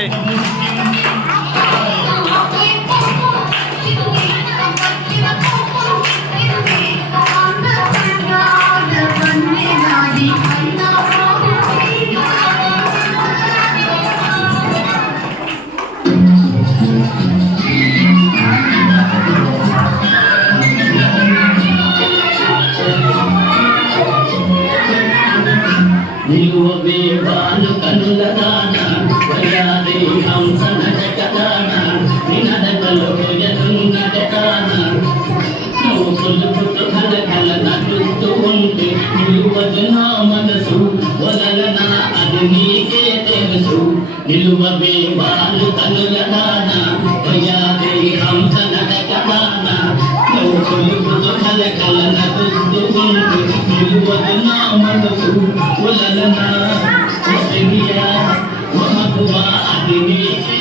Bye. నిలువే వాలు కనుల దాన వయాదే హంస నటకదాన నినదకలో ఎదున్నటకాన నువ్వు కొలుపుతూ కల కల నటుతూ ఉంటే నిలువదు నా మనసు వదలనా అది నీకే తెలుసు నిలువే వాలు కనుల దాన వయాదే హంస నటకదాన నువ్వు కొలుపుతూ కల కల నటుతూ ఉంటే నిలువదు నా మనసు వదలనా వదిలియా వహబువా అది నీకే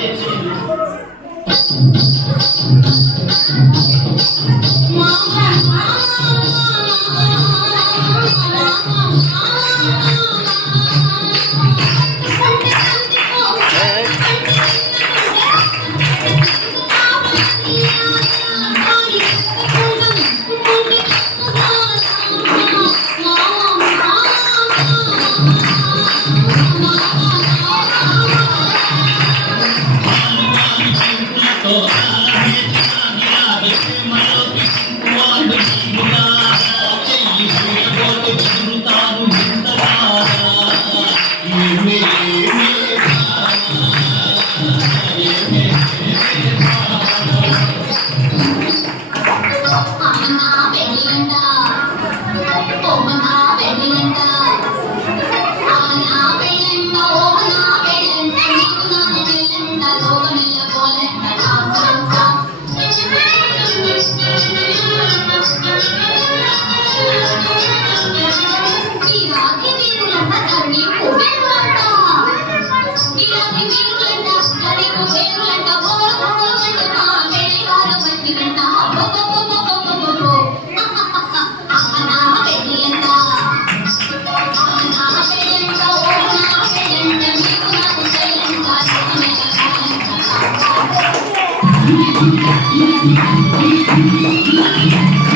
Thank you.